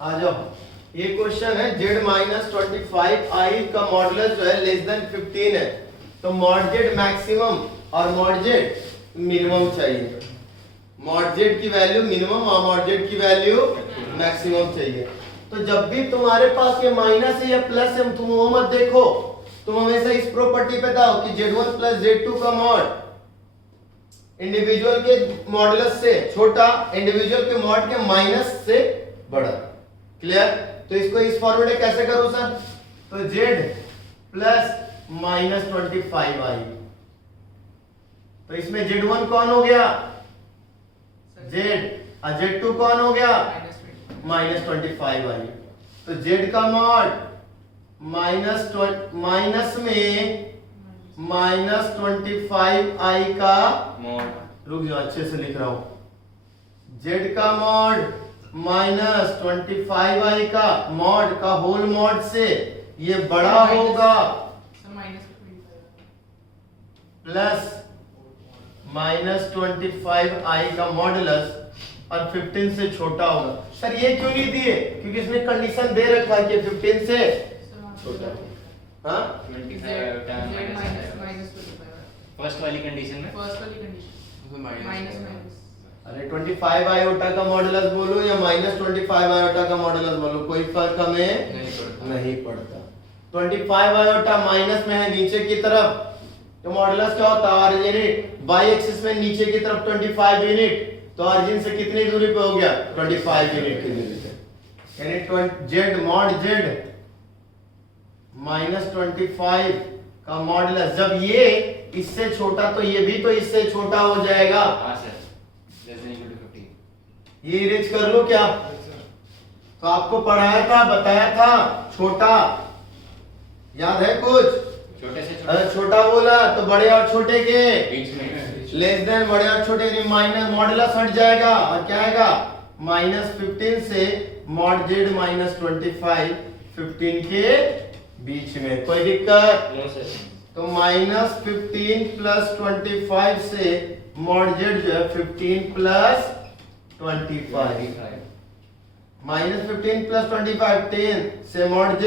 आ जाओ, ये क्वेश्चन है z माइनस 25i का मॉडुलस जो है लेस देन 15 है, तो मॉड z मैक्सिमम और मॉड z मिनिमम चाहिए। मॉड z की वैल्यू मिनिमम और मॉड z की वैल्यू मैक्सिमम चाहिए। तो जब भी तुम्हारे पास ये माइनस है या प्लस है, तुम वो मत देखो, तुम हमेशा इस प्रॉपर्टी पे दाओ कि z1 प्लस z2 का मॉड इंडिविजुअल के मॉडुलस से छोटा, इंडिविजुअल के मॉड के माइनस से बड़ा। क्लियर? तो इसको इस फॉर्मूले कैसे करूं सर? तो z प्लस माइनस 25i, तो इसमें z1 कौन हो गया? z, और z2 कौन हो गया? Minus 25i। तो z का मॉड माइनस में माइनस 25i का मॉड, रुक जाओ अच्छे से लिख रहा हूं, z का मॉड माइनस 25i का मॉड का होल मॉड से ये बड़ा होगा प्लस माइनस 25i का मॉडुलस और 15 से छोटा होगा। सर ये क्यों नहीं दिए? क्योंकि इसने कंडीशन दे रखा है कि 15 से छोटा। हाँ, फर्स्ट वाली कंडीशन में अरे 25 आयोटा का मॉडुलस बोलो या माइनस 25 आयोटा का मॉडुलस बोलो, कोई फर्क हमें नहीं पड़ता। 25 आयोटा माइनस में है नीचे की तरफ, तो मॉडुलस क्या होता है? ऑरिजिन बाई एक्सिस में नीचे की तरफ 25 यूनिट, तो ऑरिजिन से कितनी दूरी पे हो गया? 25 यूनिट की दूरी पे। यानी z मॉड z माइनस 25 का मॉडुलस, जब ये इससे छोटा तो ये भी तो इससे छोटा हो जाएगा। हाँ sir, less than equal to 50। ये इरेज कर लो क्या? तो आपको पढ़ाया था, बताया था छोटा, याद है कुछ? छोटे से अगर छोटा बोला तो बड़े और छोटे के बीच में लेस देन, बड़े और छोटे यानी माइनस, मॉडुलस हट जाएगा और क्या आएगा? माइनस 15 से मॉड z माइनस 25 15 के बीच में। कोई दिक्कत? No sir. तो माइनस 15 प्लस 25 से मॉड z जो है 15 प्लस 25, माइनस 15 प्लस 25 10 से मॉड z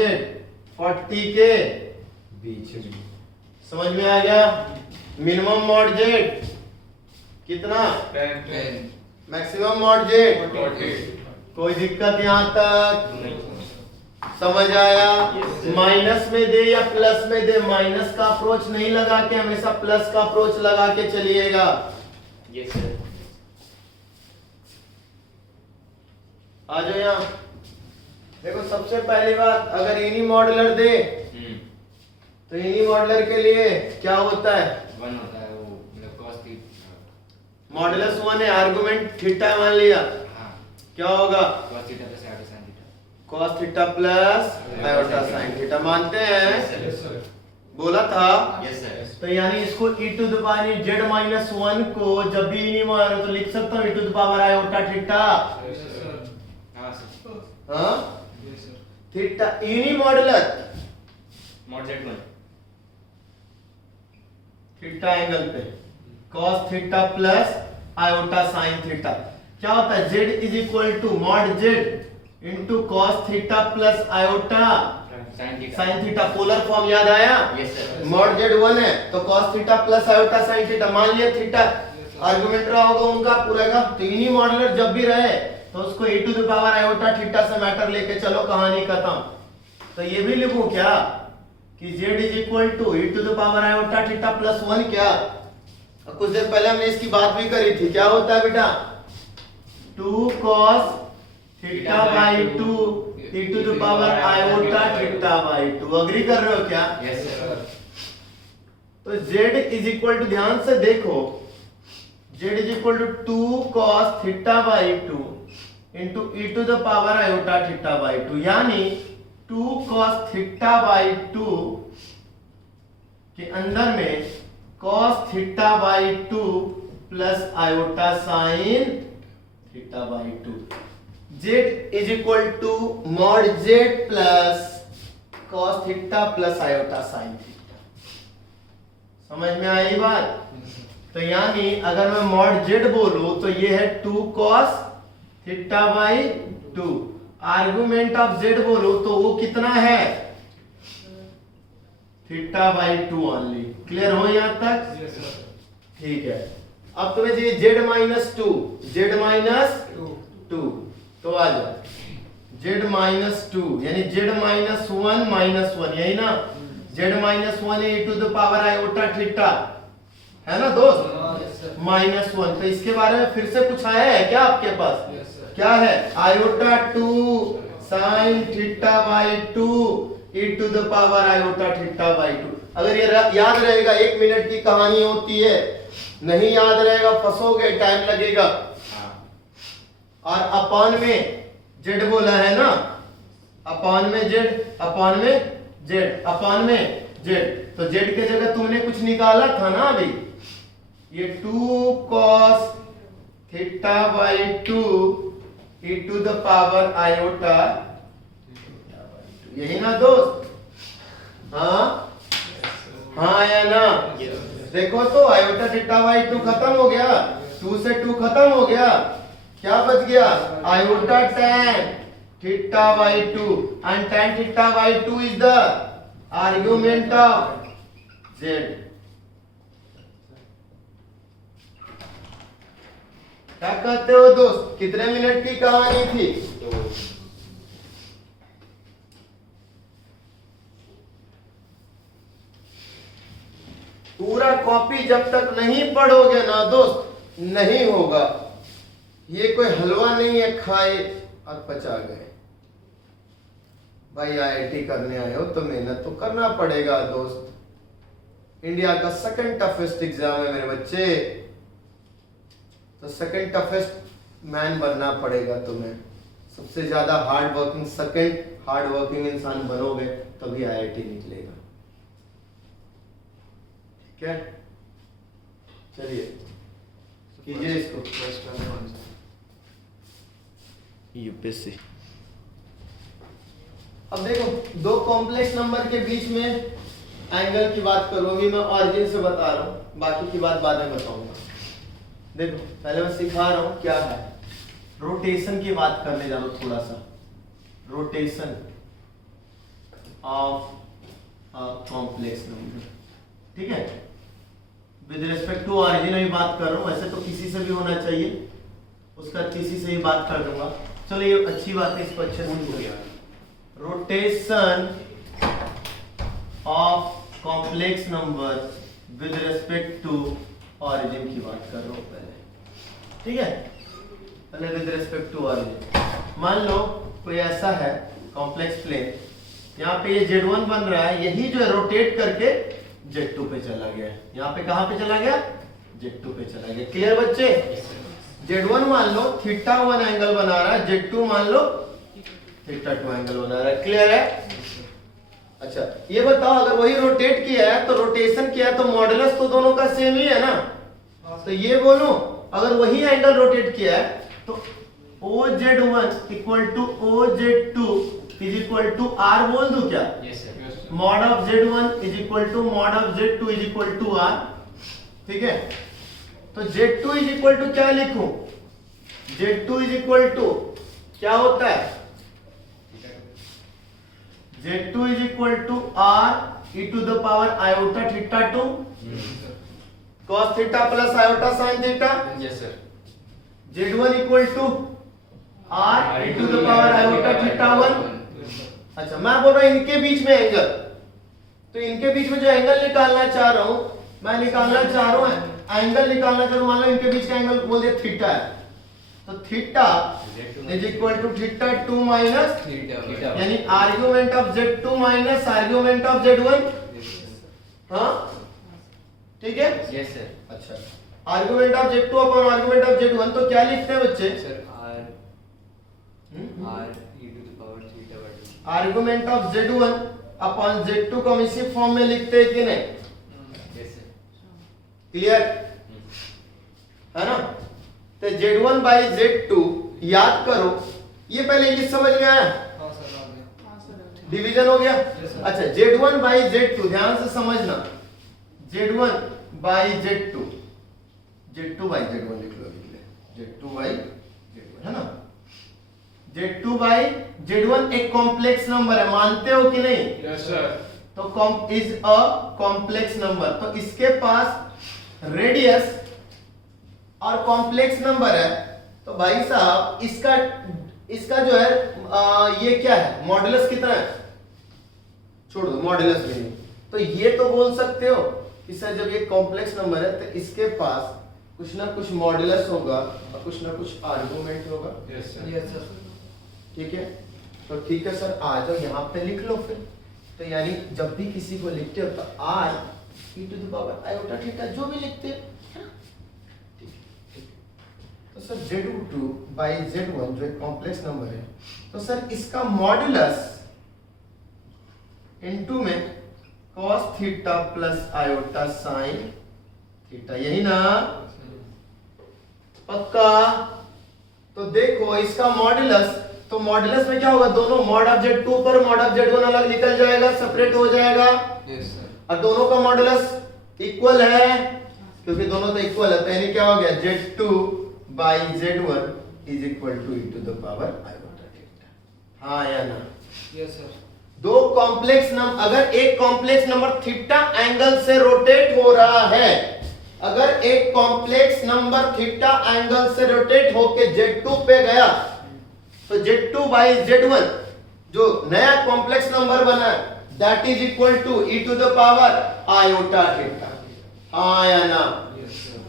40 के बीच में। समझ में आ गया? मिनिमम मॉड z कितना? 10। Maximum mod z 40। कोई दिक्कत यहां तक? नहीं। समझ आया? Yes, sir. माइनस में दे या प्लस में दे, माइनस का अप्रोच नहीं लगा के हमेशा प्लस का अप्रोच लगा के चलिएगा। Yes sir. आ जाओ यहाँ। देखो सबसे पहली बात, अगर इनी मॉडुलर दे तो इनी मॉडुलर के लिए क्या होता है? 1 होता है वो, मतलब cos थीटा। मॉडुलस 1 है, आर्गुमेंट थीटा मान लिया, हाँ, क्या होगा? cos theta plus iota sin theta. cos theta plus iota sin theta. मानते हैं? Yes sir. बोला था। Yes sir. तो यानी इसको e to the power z minus 1 को जब भी इनी मॉडुलर तो लिख सकता हूँ e to the power iota theta. हाँ सर। हाँ, थीटा इनी modular mod z1 theta angle पे cos theta plus iota sin theta. क्या होता है? z is equal to mod z into cos theta plus iota sin theta. sin theta. Polar form याद आया? Yes sir. Mod z 1 है तो cos theta plus iota sin theta. मान लिया theta argument रहा होगा उनका पूरा का, तो इन्हीं मॉडुलर जब भी रहे तो उसको e to the power iota theta से मैटर लेके चलो, कहानी खत्म। तो ये भी लिखूं क्या कि z is equal to e to the power iota theta plus 1 क्या? और कुछ देर पहले हमने इसकी बात भी करी थी, क्या होता है बेटा? 2 cos theta by 2 e to the power iota theta by 2। Agree कर रहे हो क्या? Yes sir. तो z इज इक्वल टू, ध्यान से देखो, z is equal to 2 cos theta by 2 into e to the power iota theta by 2, यानी 2 cos theta by 2 के अंदर में cos theta by 2 plus iota sine theta by 2। z is equal to mod z plus cos theta plus iota sine theta. समझ में आई बात? तो यानी अगर मैं मॉड z बोलूं तो ये है 2 cos theta by 2, argument of Z बोलो तो वो कितना है थीटा बाई 2 ओनली। क्लियर हो यहां तक? Yes sir. ठीक है। अब तुम्हें चाहिए Z minus two, Z minus 2 तो आ जाओ जेड माइनस 2 यानी जेड माइनस 1 माइनस 1 यही ना, z minus 1 e to the power iota theta है ना दोस्त, यस सर। माइनस 1। तो इसके बारे में फिर से कुछ आया है क्या आपके पास? Yes sir. क्या है? Iota 2 sine theta by 2 e to the power iota theta by 2। अगर ये याद रहेगा 1 मिनट की कहानी होती है, नहीं याद रहेगा फंसोगे, टाइम लगेगा। हाँ और अपॉन में जेड बोला है ना, अपॉन में जेड, अपॉन में जेड, अपॉन में जेड, तो जेड के जगह तुमने कुछ निकाला था ना अभी, ये 2 cos theta by 2 e to the power iota, यही ना दोस्त? हाँ हाँ या ना? देखो तो आयोटा थीटा बाई 2 खत्म हो गया, 2 से 2 खत्म हो गया, क्या बच गया? Iota tan theta by 2 and tan theta by 2 is the argument of z। क्या कहते हो दोस्त? कितने मिनट की कहानी थी? तो पूरा कॉपी जब तक नहीं पढ़ोगे ना दोस्त नहीं होगा। ये कोई हलवा नहीं है खाए और पचा गए। भाई आईआईटी करने आए हो तो मेहनत तो करना पड़ेगा दोस्त। इंडिया का सेकंड टफेस्ट एग्जाम है मेरे बच्चे, तो सेकंड टफेस्ट मैन बनना पड़ेगा तुम्हें। सबसे ज्यादा hard working, second hard working इंसान बनोगे तभी आईआईटी निकलेगा। ठीक है, चलिए कीजिए इसको। फर्स्ट वाला कौन सा? यूपीएससी। अब देखो दो कॉम्प्लेक्स नंबर के बीच में एंगल की बात करो, अभी मैं ऑरिजिन से बता रहा हूं, बाकी की बात बाद में बताऊंगा। देखो पहले मैं सिखा रहा हूं क्या है। रोटेशन की बात करने जा रहा हूं थोड़ा सा, रोटेशन ऑफ कॉम्प्लेक्स नंबर। ठीक है, विद रिस्पेक्ट टू ऑरिजिन अभी बात कर रहा हूं, वैसे तो किसी से भी होना चाहिए, उसका किसी से ही बात कर दूंगा। चलो ये अच्छी बात है, इसको अच्छे से हो गया। Rotation of complex number with respect to origin की बात कर रहा हूं पहले। ठीक है, पहले विद रिस्पेक्ट टू ऑरिजिन। मान लो कोई ऐसा है कॉम्प्लेक्स प्लेन, यहाँ पे ये Z1 बन रहा है, यही जो है रोटेट करके Z2 पे चला गया है। यहाँ पे कहां पे चला गया? Z2 पे चला गया। क्लियर बच्चे? Z1 मान लो थीटा 1 एंगल बना रहा है, Z2 मान लो थीटा 2 एंगल बना रहा है। क्लियर है? अच्छा ये बताओ, अगर वही रोटेट किया है तो रोटेशन किया है तो मॉडुलस तो दोनों का सेम ही है ना। तो ये बोलो अगर वही एंगल रोटेट किया है तो OZ1 equal to OZ2 is equal to R बोल दूं क्या? Yes sir. Mod of Z1 is equal to mod of Z2 is equal to R। ठीक है, तो Z2 इज इक्वल टू क्या लिखूं? Z2 इज इक्वल टू क्या होता है? Z2 is equal to R e to the power iota theta 2 cos theta plus iota sin theta. Yes sir. Z1 equal to R e to the power iota theta 1। अच्छा मैं बोल रहा हूं इनके बीच में एंगल, तो इनके बीच में जो एंगल निकालना चाह रहा हूं, मैं निकालना चाह रहा हूं एंगल निकालना चाह रहा हूं, मान लो इनके बीच का एंगल बोल दिया थीटा है, तो theta is equal to theta 2 minus theta. यानी argument of Z2 minus argument of Z1। हाँ ठीक है। Yes sir. अच्छा argument of Z2 upon argument of Z1, तो क्या लिखते हैं बच्चे? Sir R e to the power theta by 2। Argument of Z1 upon Z2 को हम इसी फॉर्म में लिखते हैं कि नहीं? Yes sir. क्लियर है ना? तो Z1 बाई Z2 याद करो, ये पहले ये समझ में आया, हां सर आ गया। डिवीजन हो गया। Yes, sir. अच्छा Z1 बाई Z2 ध्यान से समझना, Z1 by Z2, Z2 by Z1 लिख लो, Z2 बाई Z1 है ना। Z2 बाई Z1 एक कॉम्प्लेक्स नंबर है, मानते हो कि नहीं? Yes sir. तो इज अ कॉम्प्लेक्स नंबर, तो इसके पास रेडियस और कॉम्प्लेक्स नंबर है, तो भाई साहब इसका जो है ये क्या है, मॉडुलस कितना है? छोड़ दो, मॉडुलस भी नहीं, तो ये तो बोल सकते हो कि सर जब ये कॉम्प्लेक्स नंबर है तो इसके पास कुछ ना कुछ मॉडुलस होगा और कुछ ना कुछ आर्गुमेंट होगा। Yes sir. Yes sir. ठीक है, तो ठीक है सर, आ जाओ यहाँ पे लिख लो फिर। तो यानी जब भी किसी को लिखते हो तो r e to the power iota theta जो भी लिखते हैं, है ना? ठीक है। तो सर Z2 बाई Z1 जो एक कॉम्प्लेक्स नंबर है, तो सर इसका मॉडुलस इनटू में cos theta plus iota sine theta, यही ना? पक्का? तो देखो इसका मॉडुलस, तो मॉडुलस में क्या होगा, दोनों मॉड ऑफ Z2 पर मॉड ऑफ Z1 अलग निकल जाएगा, सेपरेट हो जाएगा, यस सर। और दोनों का मॉडुलस इक्वल है क्योंकि दोनों तो इक्वल है, तो यानी क्या हो गया, Z2 by Z1 is equal to e to the power iota theta. हाँ या ना? Yes sir. दो कॉम्प्लेक्स नंबर, अगर एक कॉम्प्लेक्स नंबर थीटा एंगल से रोटेट हो रहा है, अगर एक कॉम्प्लेक्स नंबर थीटा एंगल से रोटेट होके Z2 पे गया, तो Z2 बाई Z1 जो नया कॉम्प्लेक्स नंबर बना है, that is equal to e to the power iota theta. हाँ या ना? Yes sir.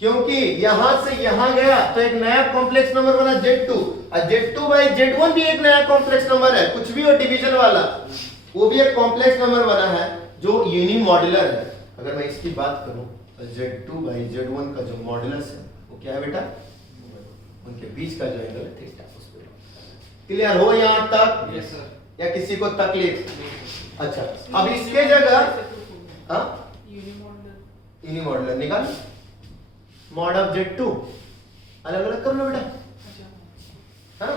क्योंकि यहां से यहां गया तो एक नया कॉम्प्लेक्स नंबर बना Z2, और Z2 बाई Z1 भी एक नया कॉम्प्लेक्स नंबर है, कुछ भी हो डिवीजन वाला, वो भी एक कॉम्प्लेक्स नंबर बना है जो यूनिमॉड्यूलर है। अगर मैं इसकी बात करूं तो Z2 बाई Z1 का जो मॉडुलस है वो क्या है बेटा, उनके बीच का जो एंगल है थीटा, उस पे क्लियर हो यहां तक? Yes sir. या किसी को तकलीफ? अच्छा, अब इसके जगह हाँ यूनिमॉड्यूलर निकाल, मॉड ऑफ Z2 अलग अलग कर लो बेटा। हाँ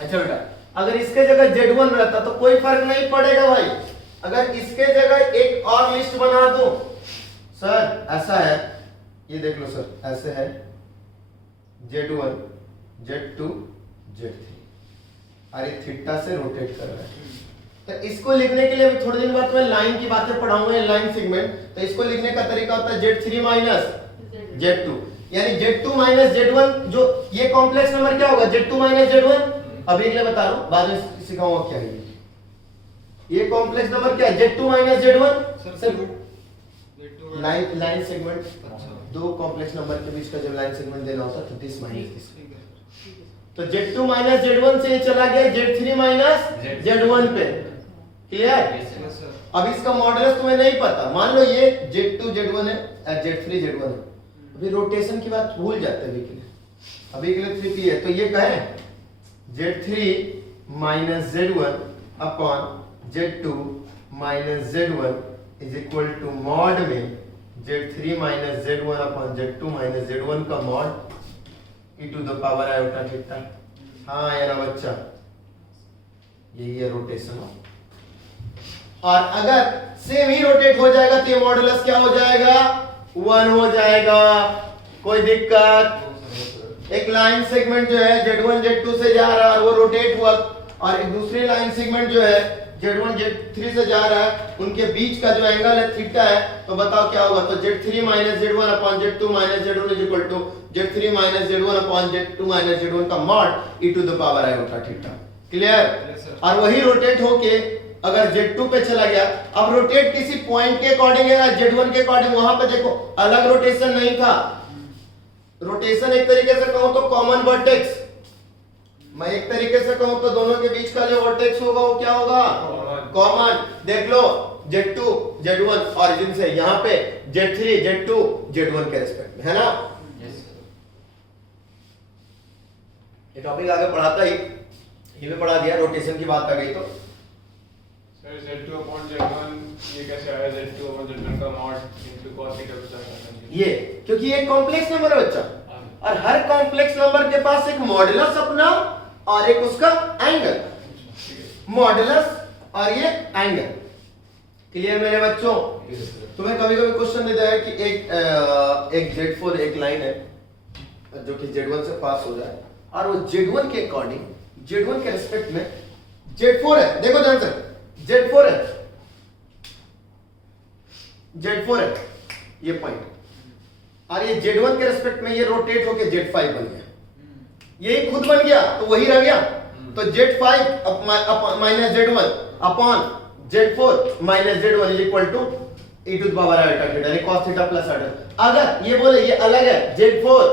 अच्छा बेटा, अगर इसके जगह Z1 रहता तो कोई फर्क नहीं पड़ेगा भाई। अगर इसके जगह एक और लिस्ट बना दूं, सर ऐसा है, ये देख लो सर, ऐसे है Z1 Z2 Z3, और ये थीटा से रोटेट कर रहा है, तो इसको लिखने के लिए अभी थोड़े दिन बाद मैं लाइन की बातें पढ़ाऊंगा, लाइन सेगमेंट, तो इसको लिखने का तरीका होता है Z3 माइनस Z2, यानी Z2 माइनस Z1, जो ये कॉम्प्लेक्स नंबर क्या होगा, Z2 माइनस Z1, अभी के लिए बता रहा हूं, बाद में सिखाऊंगा क्या है ये कॉम्प्लेक्स नंबर, क्या है Z2 minus Z1 sir, line segment, दो कॉम्प्लेक्स नंबर के बीच का जब लाइन सेगमेंट देना होता है तो दिस माइनस दिस, तो Z2 माइनस Z1 से ये चला गया Z3 माइनस Z1 पे, क्लियर? Yes sir. अब इसका मॉडुलस तुम्हें नहीं पता, मान लो ये Z2 Z1 है और Z3 Z1 है, अभी रोटेशन की बात भूल जाते हैं अभी के लिए 3p है, तो ये कहे Z3 minus Z1 upon Z2 minus Z1 is equal to mod में Z3 minus Z1 upon Z2 minus Z1 का mod e to the power iota theta. हाँ या ना बच्चा, यही है रोटेशन। और अगर सेम ही रोटेट हो जाएगा तो ये मॉडुलस क्या हो जाएगा, 1 हो जाएगा, कोई दिक्कत? एक लाइन सेगमेंट जो है Z1 Z2 से जा रहा है और वो रोटेट हुआ, और एक दूसरी लाइन सेगमेंट जो है Z1 Z3 से जा रहा है, उनके बीच का जो एंगल है थीटा है, तो बताओ क्या होगा, तो Z3 minus Z1 upon Z2 minus Z1 is equal to Z3 minus Z1 upon Z2 minus Z1 का mod e to the power iota theta, clear? और वही रोटेट होके अगर Z2 पे चला गया, अब रोटेट किसी पॉइंट के अकॉर्डिंग है या Z1 के अकॉर्डिंग, वहां पे देखो अलग रोटेशन नहीं था, रोटेशन एक तरीके से कहूं तो कॉमन वर्टेक्स, मैं एक तरीके से कहूं तो दोनों के बीच का जो वर्टेक्स होगा वो क्या होगा, कॉमन। देख लो Z2 Z1 ऑरिजिन से यहां पे Z3 Z2 Z1 के रिस्पेक्ट में, है ना? ये टॉपिक आगे पढ़ाता ही में पढ़ा दिया, रोटेशन की बात आ गई तो सर Z2 अपॉन Z1 ये कैसे आया, Z2 अपॉन Z1 का मॉड इनटू cos थीटा बचा, ये क्योंकि ये कॉम्प्लेक्स नंबर है बच्चा, और हर कॉम्प्लेक्स नंबर के पास एक मॉडुलस अपना और एक उसका एंगल, मॉडुलस और ये एंगल, क्लियर मेरे बच्चों? तुम्हें कभी कभी क्वेश्चन देता है कि एक Z4 एक लाइन है जो कि Z1 से पास हो जाए और वो Z1 के अकॉर्डिंग, Z1 के रेस्पेक्ट में Z4 है, देखो ध्यान से, Z4 है, Z4 है ये पॉइंट, और ये Z1 के रेस्पेक्ट में ये रोटेट होके Z5 बन गया, यही खुद बन गया तो वही रह गया, तो Z5 minus Z1 upon Z4 minus Z1 is equal to e to the power iota theta, यानी cos थीटा प्लस आयोटा। अगर ये बोले ये अलग है, Z4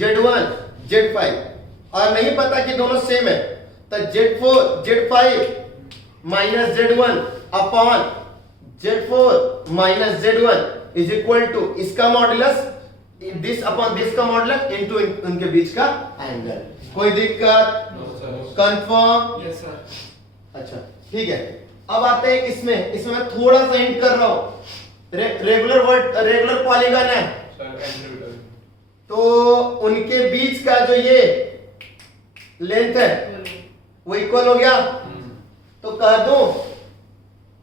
Z1 Z5 और नहीं पता कि दोनों सेम है, तो Z4 Z5 minus Z1 upon Z4 minus Z1 is equal to इसका मॉडुलस दिस अपॉन दिस का मॉडुलस इनटू उनके बीच का एंगल। कोई दिक्कत? कंफर्म? Yes sir. अच्छा ठीक है, अब आते हैं इसमें मैं थोड़ा सा हिंट कर रहा हूं, रेगुलर पॉलीगन है तो उनके बीच का जो ये लेंथ है वो इक्वल हो गया, तो कह दूं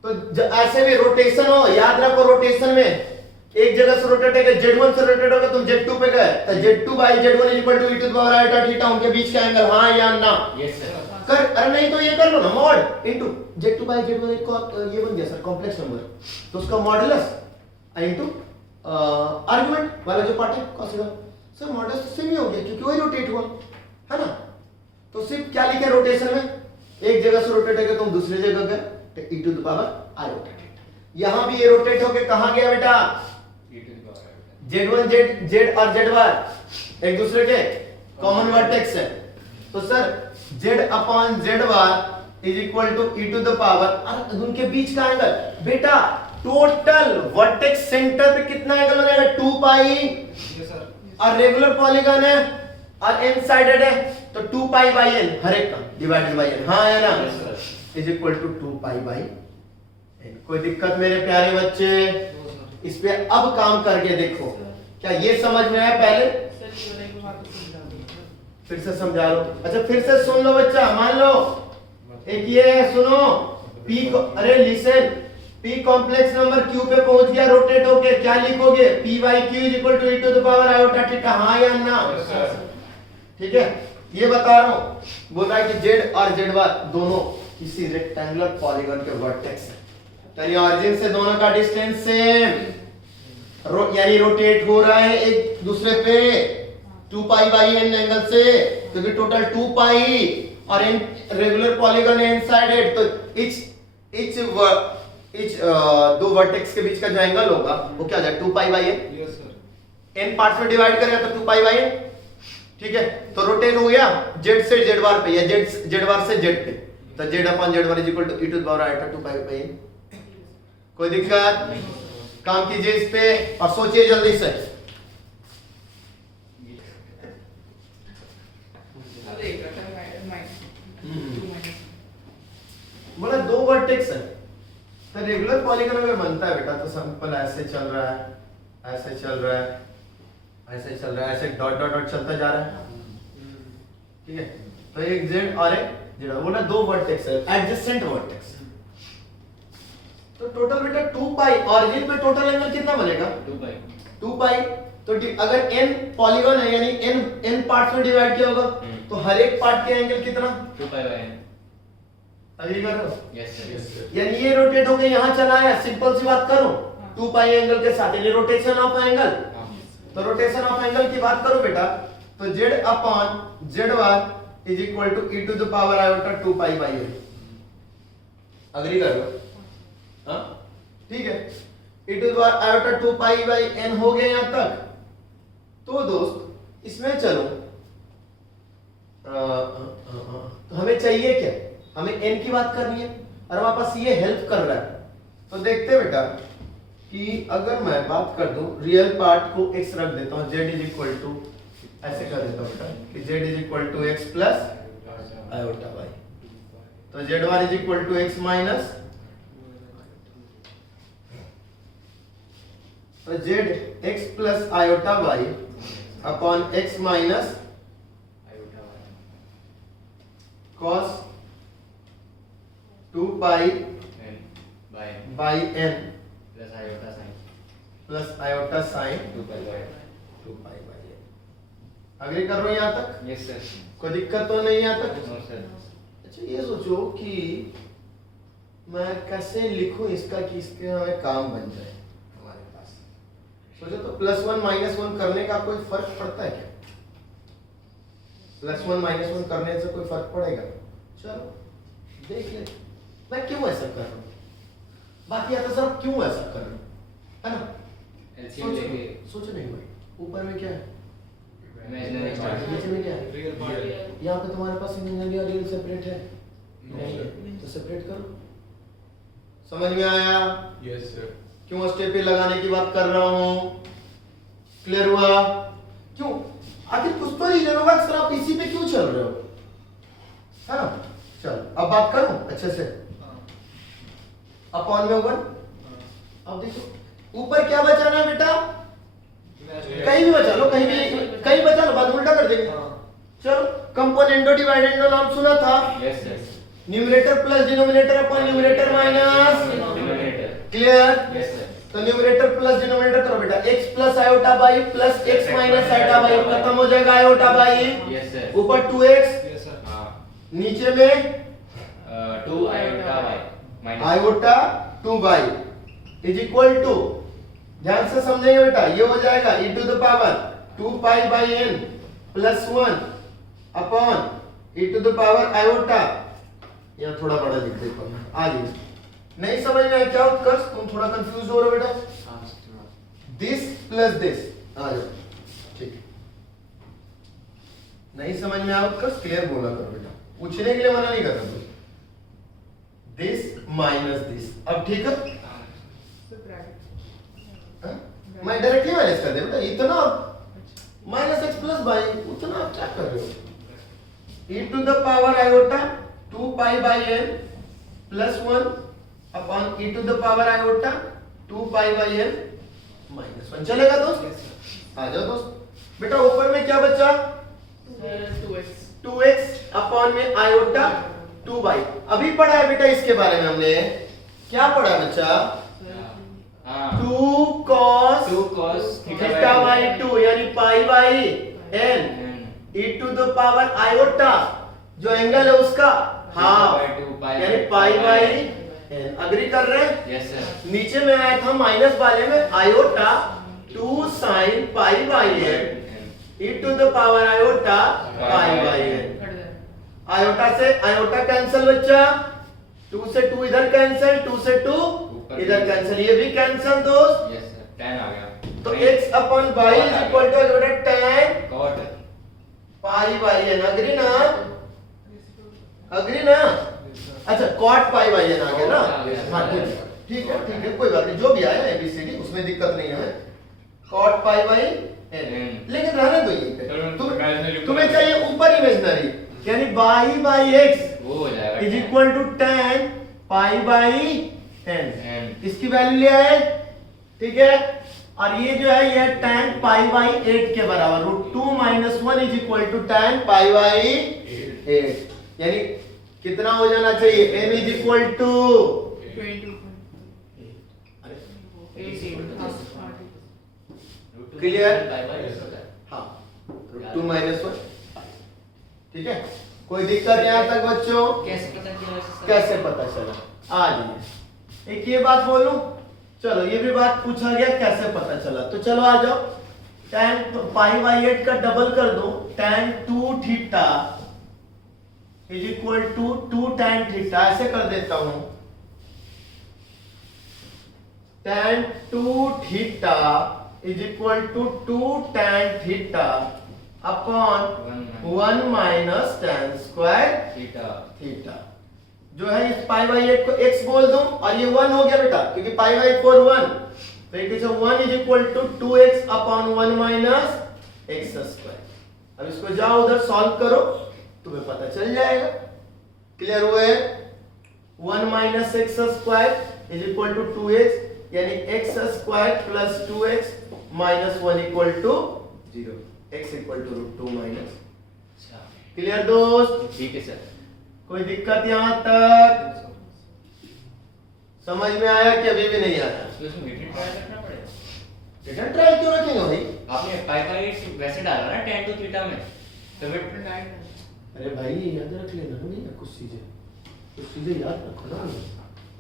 तो ऐसे भी रोटेशन हो, याद रखो रोटेशन में एक जगह से रोटेट है, Z1 से रोटेट होगा तुम Z2 पे गए तो Z2 by Z1 is equal to e to the power iota theta, उनके बीच का एंगल, हाँ या ना? Yes sir. कर, अरे नहीं तो ये कर लो ना, mod into Z2 by Z1 ये बन गया सर कॉम्प्लेक्स नंबर, तो उसका मॉडुलस इनटू आर्गुमेंट वाला जो पार्ट है cos थीटा, सर मॉडुलस तो सेम ही हो गया क्योंकि वही रोटेट हुआ है ना, तो सिर्फ क्या लिखे रोटेशन में, एक जगह से रोटेट होकर तुम दूसरी जगह गए तो e to the power iota theta, यहां भी ये रोटेट होके कहां गया बेटा? Z1 Z और Z बार एक दूसरे के कॉमन वर्टेक्स है, तो sir Z upon Z bar is equal to e to the power, और उनके बीच का एंगल बेटा टोटल वर्टेक्स सेंटर पे कितना एंगल बनेगा? 2 पाई, यस सर। और रेगुलर पॉलीगन है और n साइडेड है तो 2 पाई बाई n हर एक का डिवाइडेड बाई n, हाँ है ना? Yes sir. Is equal to 2 pi by n। कोई दिक्कत मेरे प्यारे बच्चे? इस पे अब काम करके देखो, क्या ये समझ में आया? पहले फिर से समझा लो, अच्छा फिर से सुन लो बच्चा, मान लो एक ये है, सुनो p अरे listen, p complex number q पे पहुंच गया रोटेट होके, क्या लिखोगे? p by q is equal to e to the power iota theta, हाँ या ना? ठीक है, ये बता रहा हूं, बोल रहा है कि z और z बार दोनों किसी रेक्टेंगुलर पॉलीगन के वर्टेक्स है, यानी ऑरिजिन से दोनों का डिस्टेंस सेम, यानी रोटेट हो रहा है एक दूसरे पे 2 पाई बाई n एंगल से, क्योंकि टोटल 2 पाई और इन रेगुलर पॉलीगन है इनसाइडेड, तो इच दो वर्टेक्स के बीच का जो एंगल होगा वो क्या हो जाएगा? 2 pi by n, yes sir. n parts में डिवाइड करेगा तो 2 पाई बाई n, ठीक है, तो रोटेट हो गया z से z बार पे या z बार से z पे, तो z upon z bar is equal to e to the power iota 2 pi by n। कोई दिक्कत? काम कीजिए इस पे और सोचिए जल्दी से। बोला दो वर्टेक्स है तो रेगुलर पॉलीगन अगर बनता है बेटा तो सिंपल ऐसे चल रहा है, ऐसे चल रहा है, ऐसे चल रहा है, ऐसे डॉट डॉट डॉट चलता जा रहा है, ठीक है, तो एक z और एक z, बोला दो वर्टेक्स है एडजेसेंट वर्टेक्स, तो टोटल बेटा 2 पाई, ऑरिजिन पे टोटल एंगल कितना बनेगा? 2 पाई, तो अगर n पॉलीगन है यानी n पार्ट्स में डिवाइड किया होगा तो हर एक पार्ट के एंगल कितना? 2 पाई बाई n। अग्री कर रहे हो? Yes sir. यानी ये रोटेट होके यहाँ चला है, सिंपल सी बात करो 2 पाई एंगल के साथ, यानी रोटेशन ऑफ एंगल, तो रोटेशन ऑफ एंगल की बात करो बेटा तो z upon z bar is equal to e to the power iota 2 pi by n। Agree कर लो? हाँ ठीक है, e to the power iota 2 pi by n हो गया यहाँ तक। तो दोस्त इसमें चलो तो हमें चाहिए क्या? हमें n की बात करनी है और हमारे पास ये हेल्प कर रहा है, तो देखते बेटा कि अगर मैं बात कर दूं रियल पार्ट को x रख देता हूं, z इज इक्वल टू ऐसे कर देता हूं बेटा कि z is equal to x plus iota y, तो z bar is equal to x minus, तो z x plus iota y upon x minus cos 2 pi by n plus iota sine 2 pi by n। Agree कर रहे हो यहाँ तक? Yes, sir. कोई दिक्कत तो नहीं यहाँ तक? No, sir. अच्छा ये सोचो कि मैं कैसे लिखूं इसका कि इसके हमें काम बन जाए हमारे पास। सोचो तो +1 -1 करने का कोई फर्क पड़ता है क्या? +1 -1 करने से कोई फर्क पड़ेगा? चलो देख ले मैं क्यों ऐसा कर रहा हूँ। बाकी आता सर क्यों ऐसा कर रहा हूँ, है ना? LCM लेके सोचो नहीं भाई, ऊपर में क्या है, imaginary part. नीचे में क्या है? रियल पार्ट यहाँ पे तुम्हारे पास इमेजिनरी और रियल सेपरेट है? No, नहीं sir. है, तो सेपरेट करो। समझ में आया Yes, sir. क्यों स्टेप पे लगाने की बात कर रहा हूँ? क्लियर हुआ? क्यों आखिर कुछ तो रीजन होगा सर आप इसी पे क्यों चल रहे हो, है ना? चल अब बात करूं अच्छे से। अपॉन में 1, अब देखो ऊपर क्या बचाना है बेटा? कहीं भी बचा लो, कहीं बचा लो, बाद उल्टा कर देंगे। चलो कंपोनेंडो डिवाइडेंडो नाम सुना था? Yes, sir. Numerator plus denominator upon numerator minus, Denominator. Clear? Yes, sir. तो न्यूमरेटर प्लस डिनोमिनेटर करो बेटा, x plus iota by plus x minus iota by, खत्म हो जाएगा आयोटा बाई, Yes, sir. ऊपर 2x, Yes, sir. हाँ. नीचे में 2 iota y minus. Iota 2 by is equal to, ध्यान से समझेंगे बेटा, ये हो जाएगा e to the power 2 pi by n plus 1 upon e to the power iota, यहाँ थोड़ा बड़ा लिख देता हूँ आगे। नहीं समझ में आया क्या उत्कर्ष, तुम थोड़ा कंफ्यूज हो रहे हो बेटा? दिस प्लस दिस आ जाओ, ठीक। नहीं समझ में आया उत्कर्ष क्लियर बोला करो बेटा, पूछने के लिए मना नहीं कर रहा। दिस माइनस दिस, अब ठीक है? हाँ? मैं डायरेक्टली माइनस कर दे बेटा, इतना माइनस एक्स प्लस बाई, उतना आप क्या कर रहे हो? e to the power iota 2 pi by n plus 1 upon e to the power iota 2 pi by n minus 1, चलेगा दोस्त? आ जाओ दोस्त बेटा, ऊपर में क्या बचा? 2x अपॉन में आयोटा 2 बाई, अभी पढ़ा है बेटा इसके बारे में हमने, क्या पढ़ा बच्चा? हाँ. 2 cos 2 cos थीटा बाई 2 यानी pi by n e to the power iota, जो एंगल है उसका हाफ, यानी पाई बाई n। अग्री कर रहे हैं? Yes, sir. नीचे में आया था माइनस वाले में iota 2 sin pi by n e to the power iota pi by n। Iota से आयोटा कैंसिल बच्चा, 2 से 2 इधर कैंसिल, 2 से 2 इधर कैंसिल, ये भी कैंसिल दोस्त। Yes, sir. 10 आ गया. तो x upon y is equal to tan Cot. Pi by n, agree ना? अग्री ना? अच्छा cot पाई बाई n आ गया ना? हाँ ठीक है कोई बात नहीं, जो भी आया एबीसीडी उसमें दिक्कत नहीं है। cot पाई बाई n, लेकिन रहने दो ये, तुम्हें चाहिए ऊपर इमेजिनरी, यानी y बाई x वो हो जाएगा. Is equal to tan pi by n, N. इसकी वैल्यू ले आए, ठीक है? और ये जो है ये tan पाई बाई 8 के बराबर, √2 - 1 is equal to tan pi by 8, यानी कितना हो जाना चाहिए? n is equal to clear? हाँ √2 - 1, ठीक है? कोई दिक्कत यहाँ तक बच्चों? कैसे पता चला? आ जाइए, एक ये बात बोलूं, चलो ये भी बात पूछा गया कैसे पता चला, तो चलो आ जाओ, tan पाई बाई 8 का डबल कर दो, tan 2 theta is equal to 2 tan theta, ऐसे कर देता हूं, tan 2 theta is equal to 2 tan theta upon 1 minus tan square theta, जो है इस पाई बाई 8 को x बोल दूं, और ये 1 हो गया बेटा, क्योंकि पाई बाई 4 1, तो एक 1 is equal to 2x upon 1 minus x square. अब इसको जाओ उधर सॉल्व करो, तुम्हें पता चल जाएगा। क्लियर हुए? 1 minus x square is equal to 2x, यानी x square plus 2x minus 1 equal to 0, x equal to √2 minus. Clear दोस्त? ठीक है सर. कोई दिक्कत यहाँ तक? समझ में आया कि अभी भी नहीं आया? उसमें मीटर ट्राई करना पड़ेगा. बेटा ट्राई क्यों रखेंगे भाई? आपने पाइपाइट वैसे डाला ना tan to थीटा में, पिवट अरे भाई याद रख लेना ना भैया, कुछ चीजें याद रखो ना।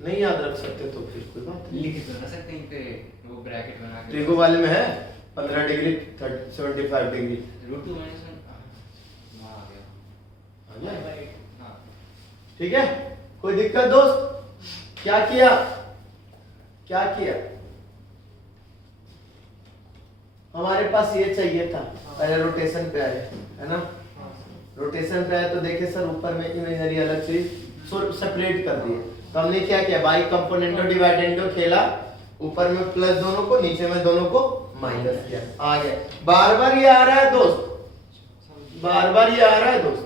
नहीं याद रख सकते तो फिर कोई बात नहीं। लिख तो ना सकते हैं पे वो ब्रैकेट बना के। ट्रिगो वाले में है 15 डिग्री 75 डिग्री √2 - 1 वहां आ गया। आ गया? पाइपाइट हां ठीक है, कोई दिक्कत दोस्त? क्या किया? हमारे पास ये चाहिए था, पहले रोटेशन पे आए, है ना? रोटेशन पे आए तो देखे सर ऊपर में इमेजनरी अलग चीज सेपरेट कर दिए। तो हमने क्या किया, बाई कंपोनेंटो डिवाइडेंडो खेला, ऊपर में प्लस दोनों को, नीचे में दोनों को माइनस किया, आ गया। बार बार ये आ रहा है दोस्त, बार ये आ रहा है दोस्त,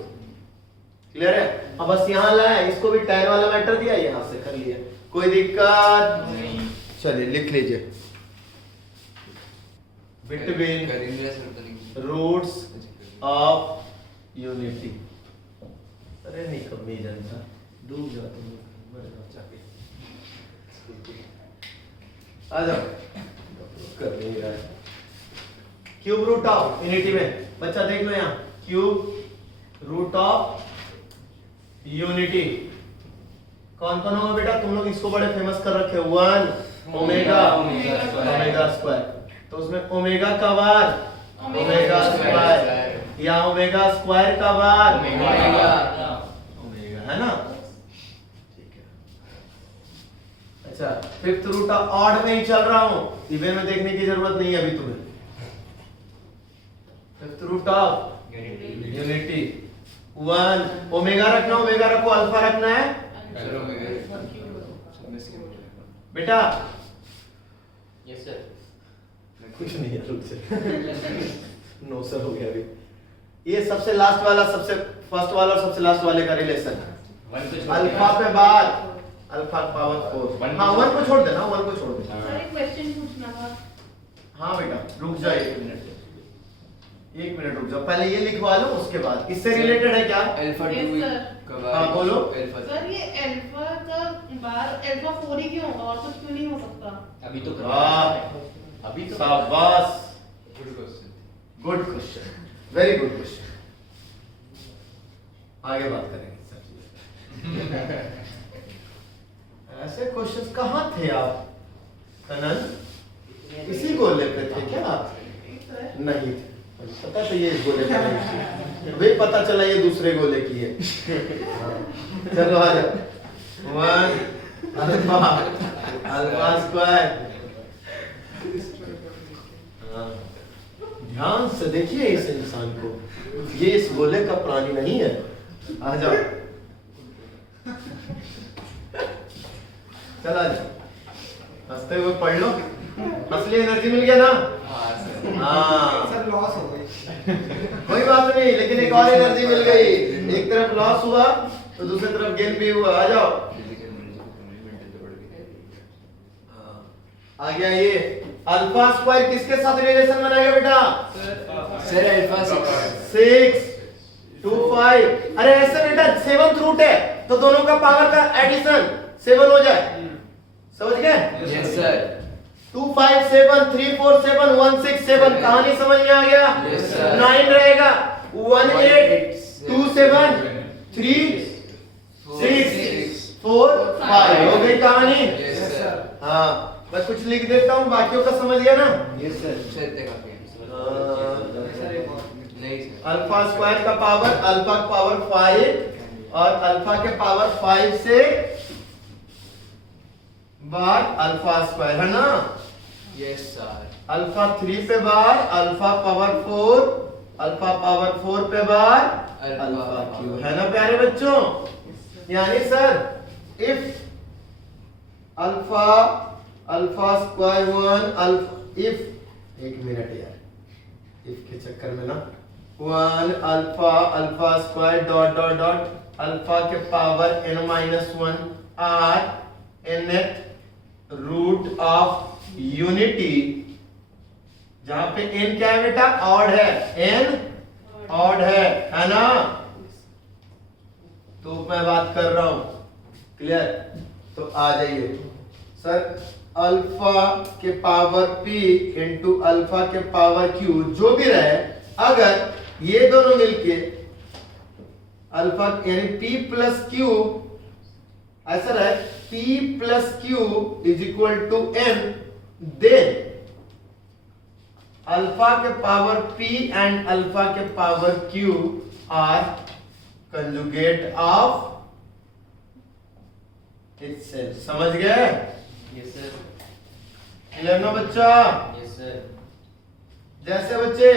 क्लियर है? अब बस यहाँ लाया, इसको भी tan वाला मैटर दिया, यहाँ से कर लिया, कोई दिक्कत नहीं। चलिए लिख लीजिए, बिटवीन रूट्स ऑफ यूनिटी। अरे नहीं कमी जनता डूब जाओ तुम, मर जाओ जाके, आ जाओ, कर नहीं रहा है। क्यूब रूट ऑफ यूनिटी में बच्चा देख लो यहाँ, क्यूब रूट ऑफ यूनिटी कौन कौन होगा बेटा? तुम लोग इसको बड़े फेमस कर रखे, 1 ओमेगा स्क्वायर, तो उसमें ओमेगा का वार ओमेगा स्क्वायर, या ओमेगा स्क्वायर का वार ओमेगा, है ना? ठीक है। अच्छा, फिफ्थ रूट ऑफ ऑड में ही चल रहा हूं, इवन में देखने की जरूरत नहीं है अभी तुम्हें। Fifth root of unity 1 omega रखना, ओमेगा रखो, अल्फा रखना है बेटा। Yes sir. कुछ नहीं है, रुक से नो सर हो गया अभी। ये सबसे लास्ट वाला, सबसे फर्स्ट वाला और सबसे लास्ट वाले का रिलेशन है। अल्फा पे बार अल्फा पावर 4। हाँ 1 को छोड़ देना, 1 को छोड़ देना। सर एक क्वेश्चन पूछना था। हाँ बेटा रुक जाओ 1 मिनट, 1 मिनट रुक जाओ, पहले ये लिखवा लो, उसके बाद इससे रिलेटेड है क्या? Alpha Yes, 2 sir. हाँ बोलो। सर ये अल्फा का बार अल्फा 4 ही क्यों होगा, और कुछ क्यों नहीं हो सकता? अभी तो वाह, अभी तो शाबाश, good question. Good question, very good question. आगे बात करेंगे सर। ऐसे क्वेश्चंस कहाँ थे आप कनन? इसी गोले पे थे क्या आप? नहीं थे, पता तो ये इस गोले पे नहीं थी, वही पता चला ये दूसरे गोले की है। चलो आ जाओ, 1 अल्फा अल्फा स्क्वायर। ध्यान से देखिए इस इंसान को, ये इस गोले का प्राणी नहीं है। आ जाओ, चला जाओ, हंसते हुए पढ़ लो, असली एनर्जी मिल गया ना? हाँ सर लॉस हो गई। कोई बात नहीं, लेकिन एक और एनर्जी मिल गई, एक तरफ लॉस हुआ तो दूसरी तरफ गेन भी हुआ। आ जाओ, आ गया ये अल्फा स्क्वायर किसके साथ रिलेशन बनाएगा बेटा? Sir alpha 6 2 5। अरे ऐसे बेटा 7th रूट है तो दोनों का पावर का एडिशन 7 हो जाए, समझ गए? Yes sir. 2 5 7 3 4 7 1 6 7, कहानी समझ में आ गया? Yes, sir. 9 रहेगा 1 8 2 7 3 6 4 5, हो गई कहानी? Yes sir. हाँ मैं कुछ लिख देता हूँ, बाकियों का समझ गया ना? Yes sir. सत्य का नहीं सर। अल्फा स्क्वायर का पावर, अल्फा का पावर 5 और अल्फा के पावर 5 से बार अल्फा स्क्वायर, है ना? Yes sir. अल्फा 3 पे बार अल्फा पावर 4, अल्फा पावर 4 पे बार अल्फा क्यूब, है ना प्यारे बच्चों? यानी sir if alpha alpha square 1 alpha, if, एक मिनट यार, इफ के चक्कर में ना, 1 alpha alpha square dot dot dot alpha के power n-1 or nth root of unity, जहां पे n क्या है बेटा? ऑड है, n ऑड है ना? तो मैं बात कर रहा हूं, क्लियर? तो आ जाइए सर, अल्फा के पावर p इंटू अल्फा के पावर q जो भी रहे, अगर ये दोनों मिलके अल्फा यानी p प्लस q ऐसा रहे p plus q is equal to m, then alpha के पावर p एंड अल्फा के power q are conjugate of itself. समझ गए? यस सर, क्लियर ना बच्चा? यस सर, जैसे बच्चे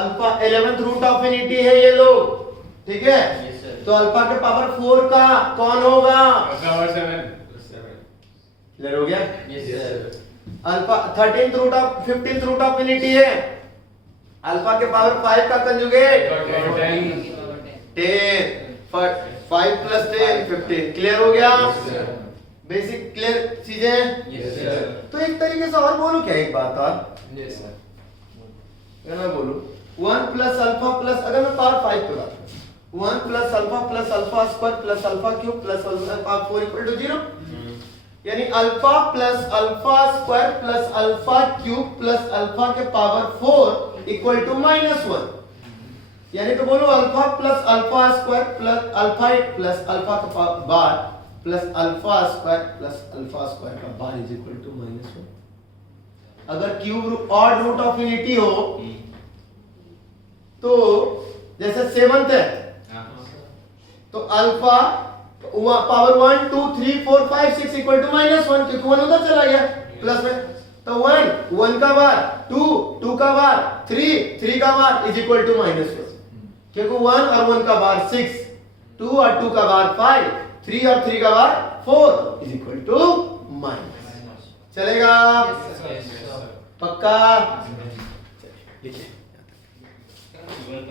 alpha 11th root of unity है ये लोग, ठीक है? यस सर, तो अल्फा के पावर 4 का कौन होगा? Power 7. क्लियर हो गया? Yes sir, alpha 13th root of 15th root of unity है, अल्फा के पावर 5 का कंजुगेट Power 10. 10, 5 प्लस 10 15. क्लियर हो गया? बेसिक क्लियर चीजें? यस सर, तो एक तरीके से और बोलूं क्या, एक बात और यस सर, क्या मैं बोलूं, 1 प्लस अल्फा प्लस, अगर मैं पावर 5 पे बात करूं, 1 plus alpha square plus alpha cube plus alpha 4 equal to 0, यानी alpha plus alpha square plus alpha cube plus alpha के पावर 4 इक्वल टू -1, यानी तो बोलो alpha plus alpha square plus alpha plus alpha का bar plus alpha square का बार is equal to -1। अगर cube odd root of unity हो तो जैसे 7th है तो अल्फा पावर 1 2 3 4 5 6 इक्वल टू -1, क्योंकि 1 उधर चला गया प्लस में, तो 1 का बार 2 का बार 3 का बार इज इक्वल टू -1, क्योंकि 1 और 1 का बार 6, 2 और 2 का बार 5, 3 और 3 का बार 4 इज इक्वल टू माइनस। चलेगा? पक्का? लिखिए। इवन